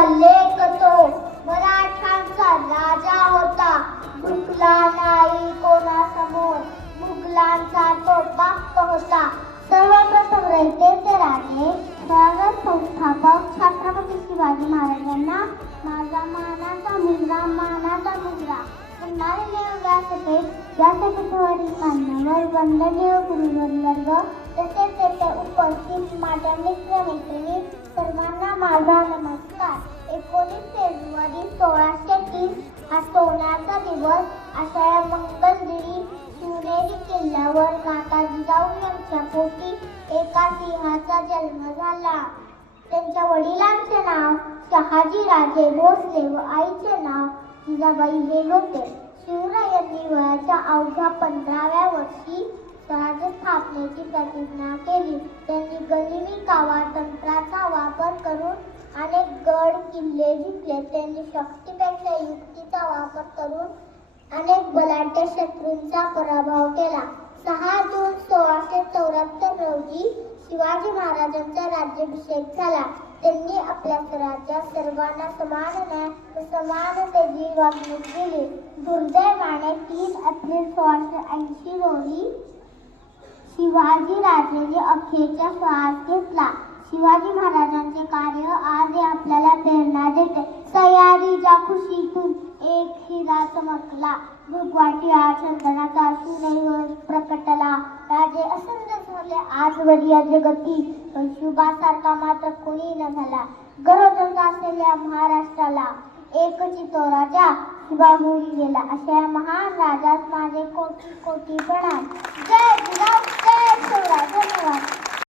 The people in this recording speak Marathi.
लेख तो मराठांचा राजा होता. झुकला नाही कोणासमोर, मुघलांचा तो बाप होता. सर्वप्रथम रयतेचे राजे स्वागत संस्थापक छत्रपती शिवाजी महाराजांना माझा मानाचा मुलगा, मानाचा मुलगा. माननीय व्यासपीठ, व्यासपीठावरील मान्यवर, वंदनीय गुरुवर्ग, तसेच तेथे उपस्थित माझ्या मित्रमैत्रिणी सर्वांना माझा नमस्कार. 19 फेब्रुवारी 1630 हा सोन्याचा दिवस. अशा या मंगलगिरी शिवनेरी किल्ल्यावर माता जिजाऊ यांच्या पोटी एका सिंहाचा जन्म झाला. त्यांच्या वडिलांचे नाव शहाजी राजे भोसले व आईचे नाव जिजाबाई हे होते. शिवरायांनी वयाच्या अवघ्या 15व्या वर्षी स्वराज्य स्थापनेची प्रतिज्ञा केली. त्यांनी गनिमी कावा तंत्राचा वापर करून अनेक गड किल्ले जिंकले. त्यांनी शक्तीपेक्षा युक्तीचा वापर करून अनेक बलाढ्य शत्रूंचा पराभव केला. 6 जून 1674 रोजी शिवाजी महाराजांचा राज्याभिषेक झाला. त्यांनी आपल्या स्वराज्यात सर्वांना समान न्याय व समानतेची वागणूक दिली. दुर्दैवाने 3 एप्रिल 1680 रोजी शिवाजी राजेने अखेरचा श्वास घेतला. शिवाजी महाराजांचे कार्य आज आपल्याला प्रेरणा देते. सह्याद्रीच्या खुशीतून एक हिरा चमकला, भगवाटिया चंदनाचा सूर्य प्रकटला. राजे असंत झाले आजवर या जगती, पण शुभासारखा मात्र कोणी न झाला. गरजंत असलेल्या महाराष्ट्राला एकची तो राजा शिवा होऊन गेला. अशा या महान राजास माझे कोटी कोटी प्रणाम. जय जिजाऊ, जय शिवराय. धन्यवाद.